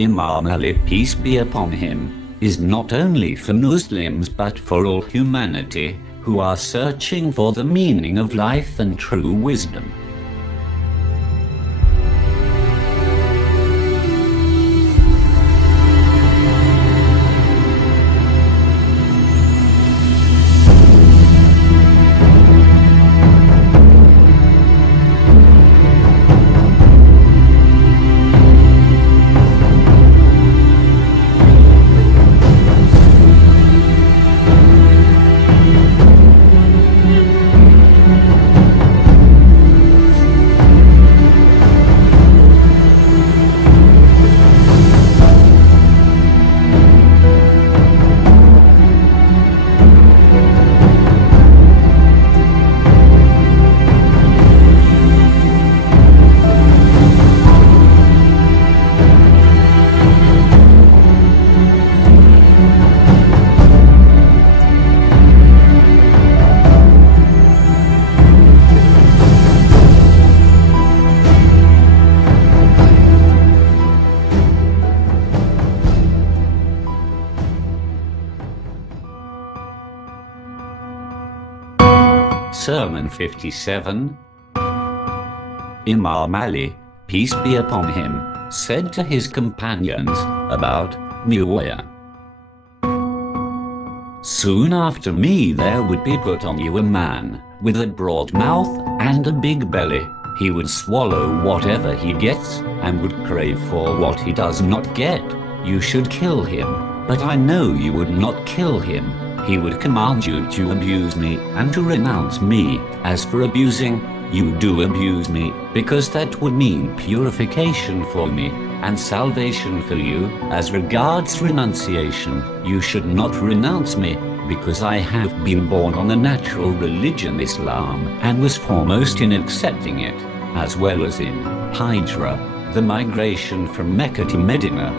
Imam Ali, peace be upon him, is not only for Muslims but for all humanity, who are searching for the meaning of life and true wisdom. Sermon 57. Imam Ali, peace be upon him, said to his companions about Muawiyah, "Soon after me there would be put on you a man with a broad mouth and a big belly. He would swallow whatever he gets and would crave for what he does not get. You should kill him, but I know you would not kill him. He would command you to abuse me and to renounce me. As for abusing, you do abuse me, because that would mean purification for me and salvation for you. As regards renunciation, you should not renounce me, because I have been born on the natural religion Islam and was foremost in accepting it, as well as in Hijra, the migration from Mecca to Medina.